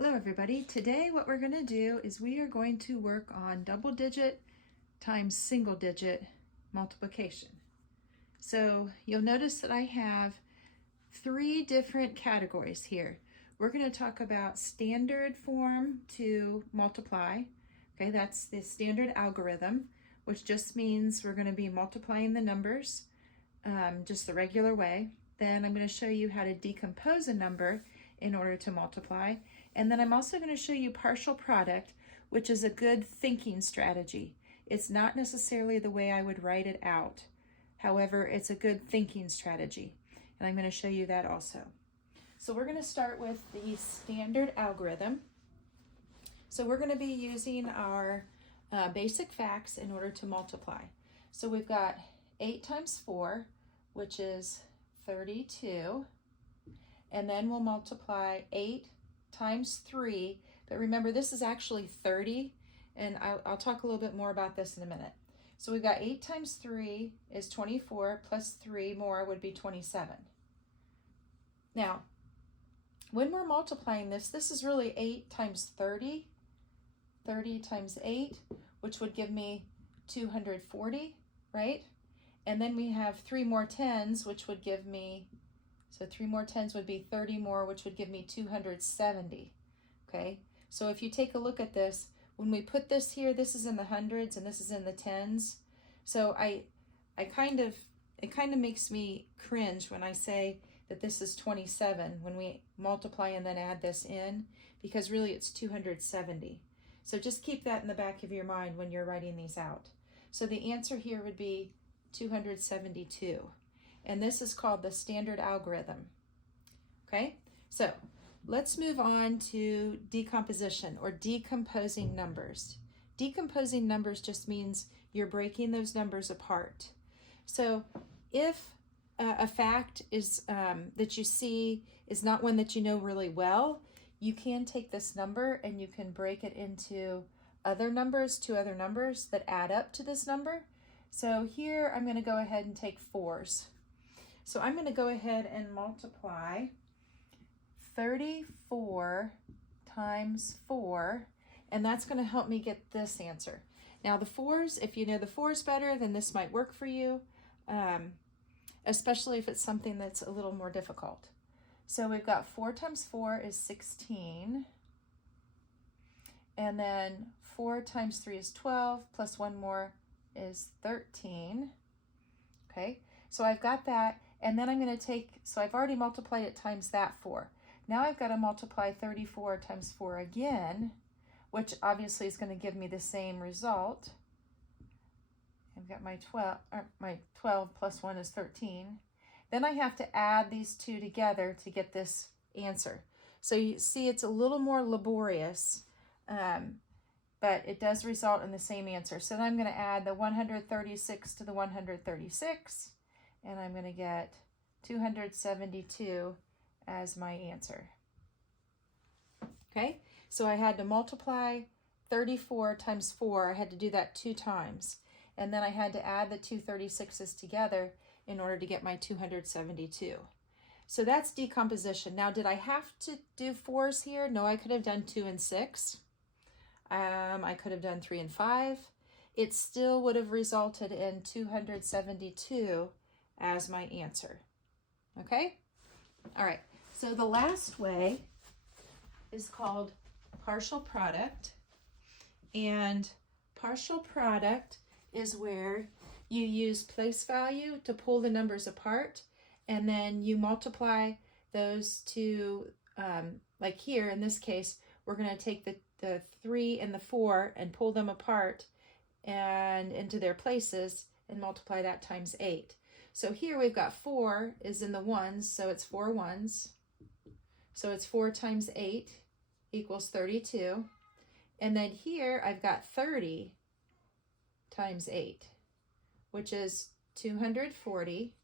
Hello everybody. Today what we're going to do is we are going to work on double digit times single digit multiplication. So you'll notice that I have three different categories here. We're going to talk about standard form to multiply. Okay, that's the standard algorithm, which just means we're going to be multiplying the numbers just the regular way. Then I'm going to show you how to decompose a number in order to multiply. And then I'm also going to show you partial product, which is a good thinking strategy. It's not necessarily the way I would write it out. However, it's a good thinking strategy. And I'm going to show you that also. So we're going to start with the standard algorithm. So we're going to be using our basic facts in order to multiply. So we've got 8 times 4, which is 32. And then we'll multiply 8 times 3. But remember, this is actually 30. And I'll talk a little bit more about this in a minute. So we've got 8 times 3 is 24, plus 3 more would be 27. Now, when we're multiplying this, this is really 8 times 30. 30 times 8, which would give me 240, right? And then we have 3 more 10s, which would give me, so 3 more 10s would be 30 more, which would give me 270, okay? So if you take a look at this, when we put this here, this is in the hundreds and this is in the tens. So it kind of makes me cringe when I say that this is 27 when we multiply and then add this in, because really it's 270. So just keep that in the back of your mind when you're writing these out. So the answer here would be 272. And this is called the standard algorithm. Okay, so let's move on to decomposition or decomposing numbers. Decomposing numbers just means you're breaking those numbers apart. So if a fact is that you see is not one that you know really well, you can take this number and you can break it into other numbers, two other numbers that add up to this number. So here I'm going to go ahead and take 4s. So I'm going to go ahead and multiply 34 times 4, and that's going to help me get this answer. Now the 4s, if you know the 4s better, then this might work for you, especially if it's something that's a little more difficult. So we've got 4 times 4 is 16, and then 4 times 3 is 12, plus 1 more is 13. Okay, so I've got that, and then I'm going to take, so I've already multiplied it times that 4. Now I've got to multiply 34 times 4 again, which obviously is going to give me the same result. I've got my 12 plus 1 is 13. Then I have to add these two together to get this answer. So you see it's a little more laborious, but it does result in the same answer. So then I'm going to add the 136 to the 136, and I'm going to get 272 as my answer. Okay, so I had to multiply 34 times 4. I had to do that 2 times. And then I had to add the 236s together in order to get my 272. So that's decomposition. Now, did I have to do 4s here? No, I could have done 2 and 6. I could have done 3 and 5. It still would have resulted in 272 as my answer. Okay? All right. So the last way is called partial product. And partial product is where you use place value to pull the numbers apart, and then you multiply those two, like here in this case, we're going to take the 3 and the 4 and pull them apart and into their places and multiply that times 8. So here we've got 4 is in the 1s, so it's 4 1s. So it's 4 times 8 equals 32. And then here I've got 30 times 8, which is 240.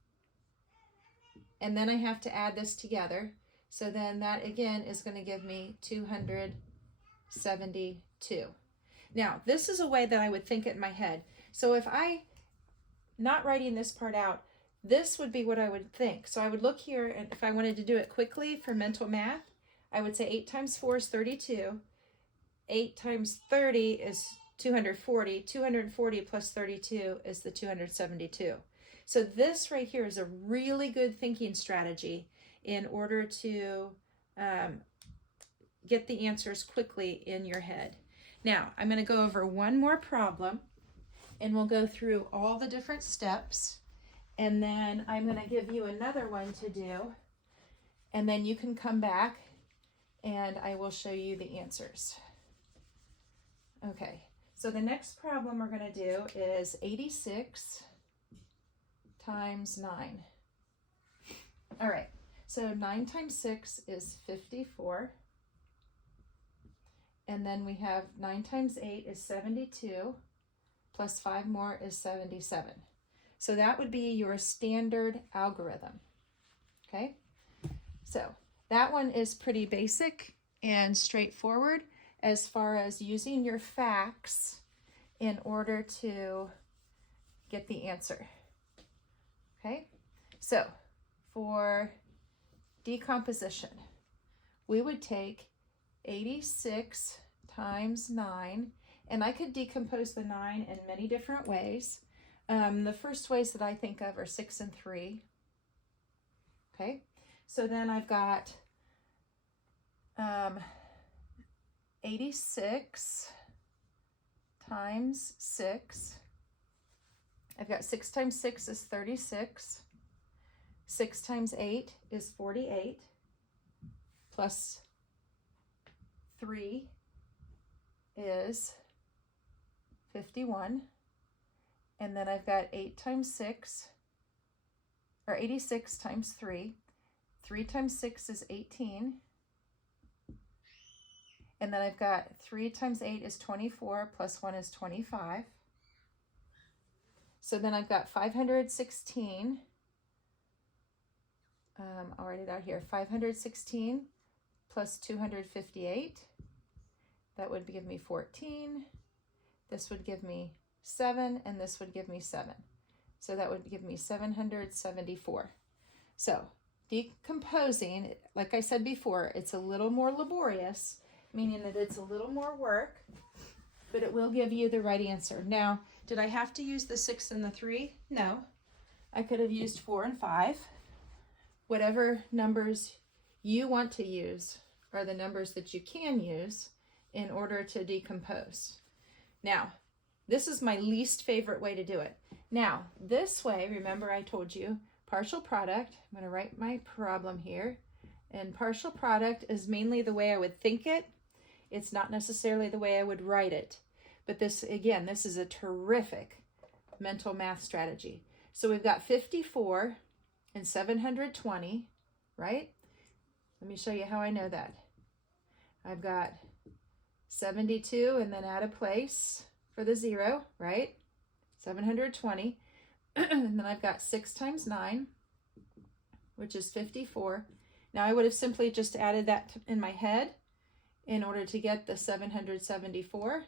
And then I have to add this together. So then that again is going to give me 272. Now, this is a way that I would think it in my head. So if not writing this part out, this would be what I would think. So I would look here, and if I wanted to do it quickly for mental math, I would say 8 times 4 is 32. 8 times 30 is 240. 240 plus 32 is the 272. So this right here is a really good thinking strategy in order to get the answers quickly in your head. Now, I'm going to go over one more problem, and we'll go through all the different steps, and then I'm going to give you another one to do, and then you can come back and I will show you the answers. Okay, so the next problem we're going to do is 86 times 9. All right, so 9 times 6 is 54. And then we have 9 times 8 is 72, plus 5 more is 77. So that would be your standard algorithm, okay? So that one is pretty basic and straightforward as far as using your facts in order to get the answer, okay? So for decomposition, we would take 86 times 9, and I could decompose the 9 in many different ways. The first ways that I think of are 6 and 3. Okay, so then I've got 86 times 6. I've got 6 times 6 is 36. 6 times 8 is 48, plus 3 is 51, and then I've got 8 times 6, or 86 times 3. 3 times 6 is 18, and then I've got 3 times 8 is 24, plus 1 is 25. So then I've got 516, I'll write it out here, 516 plus 258. That would give me 14. This would give me 7, and this would give me 7. So that would give me 774. So decomposing, like I said before, it's a little more laborious, meaning that it's a little more work, but it will give you the right answer. Now, did I have to use the 6 and the 3? No. I could have used 4 and 5. Whatever numbers you want to use are the numbers that you can use in order to decompose. Now, this is my least favorite way to do it. Now, this way, remember I told you, partial product, I'm going to write my problem here, and partial product is mainly the way I would think it. It's not necessarily the way I would write it. But this, again, this is a terrific mental math strategy. So we've got 54 and 720, right? Let me show you how I know that. I've got 72 and then add a place for the 0, right? 720. And then I've got 6 times 9, which is 54. Now I would have simply just added that in my head in order to get the 774,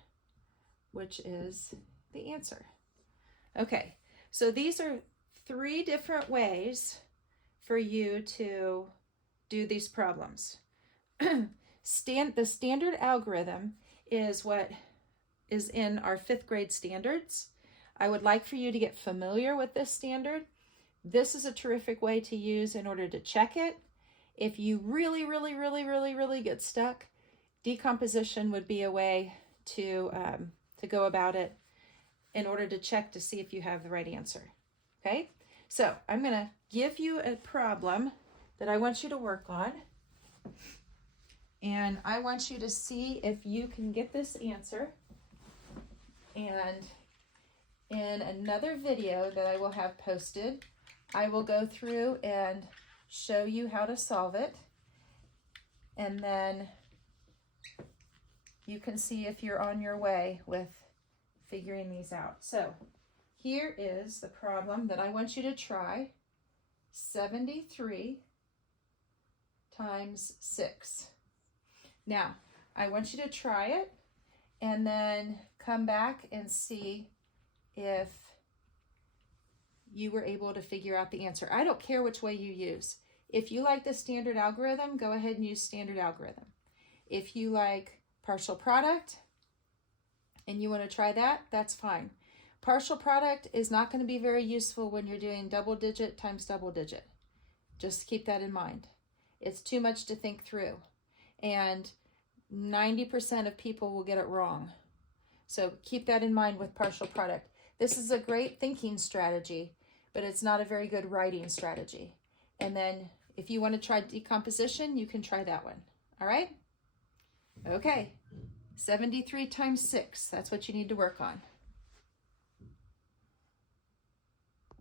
which is the answer. Okay, so these are 3 different ways for you to do these problems. The standard algorithm is what is in our 5th grade standards. I would like for you to get familiar with this standard. This is a terrific way to use in order to check it. If you really get stuck, decomposition would be a way to go about it in order to check to see if you have the right answer. Okay, so I'm going to give you a problem that I want you to work on. And I want you to see if you can get this answer. And in another video that I will have posted, I will go through and show you how to solve it. And then you can see if you're on your way with figuring these out. So here is the problem that I want you to try. 73 times 6. Now, I want you to try it and then come back and see if you were able to figure out the answer. I don't care which way you use. If you like the standard algorithm, go ahead and use standard algorithm. If you like partial product and you want to try that, that's fine. Partial product is not going to be very useful when you're doing double digit times double digit. Just keep that in mind. It's too much to think through. And 90% of people will get it wrong. So keep that in mind with partial product. This is a great thinking strategy, but it's not a very good writing strategy. And then if you want to try decomposition, you can try that one. All right? Okay. 73 times 6. That's what you need to work on.